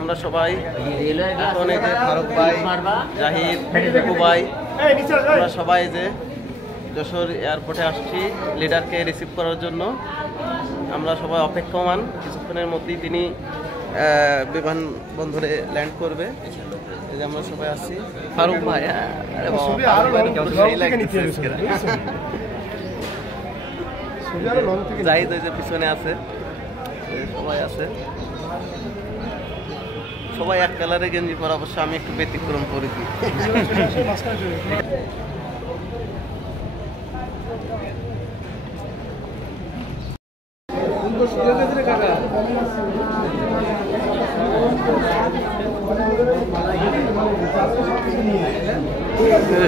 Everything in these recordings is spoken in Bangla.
আমরা সবাই ফারুক ভাই, জাহিদ, টিপু ভাই, আমরা সবাই যে যশোর এয়ারপোর্টে আসছি লিডারকে রিসিভ করার জন্য। আমরা সবাই অপেক্ষমান, কিছুক্ষণের মধ্যেই তিনি বিমানবন্দরে ল্যান্ড করবে। এই যে আমরা সবাই আসছি। ফারুক ভাই, জাহিদ ওই যে পিছনে আছে, সবাই আছে, সবাই এক কালারে গেঞ্জি পরা, অবশ্য আমি একটু ব্যতিক্রম করেছি।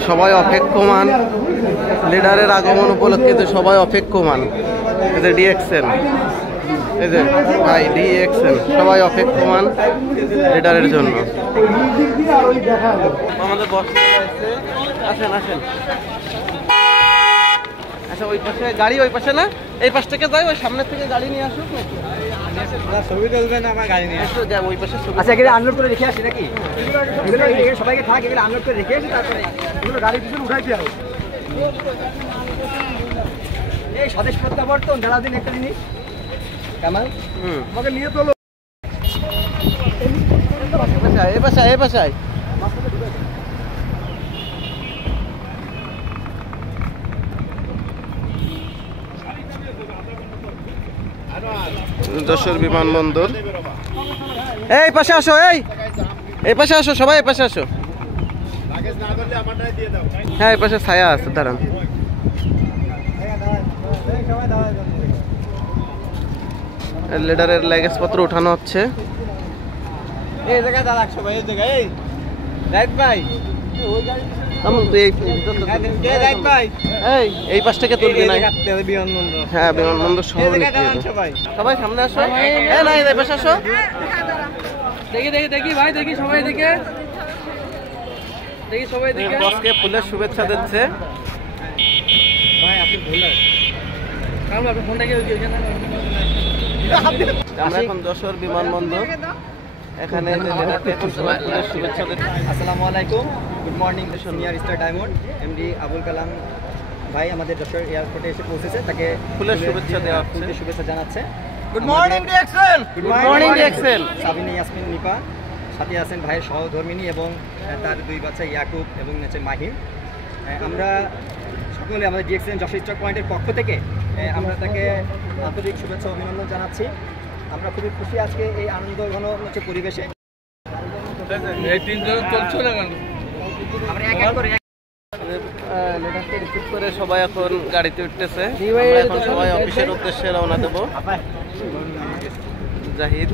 সবাই অপেক্ষমান, লিডারের আগমন উপলক্ষে সবাই অপেক্ষমান। এই যে ডিএক্সএন, এই যে ভাই ডিএক্সএন, সবাই অপেক্ষমান লিডারের জন্য। আমাদের বস আসেন আসেন, আচ্ছা ওই পাশে গাড়ি, ওই পাশে না এই পাশ থেকে যাই, ওই সামনের থেকে গাড়ি নিয়ে আসুক নাকি? ছবি তুলবেন আমার গাড়ি নিয়ে আসো, যাই ওই পাশে। আচ্ছা এগুলো আনলোড করে রেখে আসি নাকি? সবাইকে থাক, এগুলো আনলোড করে রেখে আসি, তারপরে এগুলো গাড়ির পিছনে উঠাইতে হবে। এই স্বদেশ প্রত্যাবর্তন জানাদিন একটা জিনিস কামাল, আমাকে নিয়ে চলো এই বাসায়, এই বাসায়। যশোর বিমানবন্দর, এই পাশে আসো, এই পাশে আসো, সবাই এই পাশে আসো। হ্যাঁ এই পাশে ছায়া আছে, দাঁড়ান। লিডারের লাগেজ পত্র উঠানো হচ্ছে। এই জায়গায় দাঁড়াক সবাই, এই জায়গায়। এই রাইট ভাই, এই পাশ থেকে তুলবি না? হ্যাঁ বিমানবন্দর সবাই সামনে আসো, এই পাশে আসো। দেখি ভাই, দেখি সবাই, দেখি সবাই বসকে ফুলের শুভেচ্ছা দিচ্ছে। আমরা এখন যশোর বিমানবন্দর, এখানে শুভেচ্ছা দিচ্ছি। আসসালামু আলাইকুম, good morning senior star diamond MD Abul Kalam ভাই আমাদের যশোর এয়ারপোর্টে এসে পৌঁছেছে, তাকে ফুলের শুভেচ্ছা দেওয়া হচ্ছে, শুভেচ্ছা জানাচ্ছে। Good morning DXL, good morning DXL. Sabina Yasmin Nipa, সাথে আছেন ভাইয়ের সহধর্মিনী এবং তার দুই বাচ্চা ইয়াকুব এবং নিচে মাহিম। আমরা সকলে আমাদের ডিএক্সএল যশোর স্টার পয়েন্টের পক্ষ থেকে আমরা তাকে আন্তরিক শুভেচ্ছা অভিনন্দন জানাচ্ছি। আমরা খুবই খুশি আজকে এই আনন্দ ঘন হচ্ছে পরিবেশে। এই তিনজন চলছে না কেন? আমরা এক এক করে লিডারকে রিসিভ করে সবাই এখন গাড়িতে উঠতেছে। এখন সবাই অফিসের উদ্দেশ্যে রওনা দেব। জাহিদ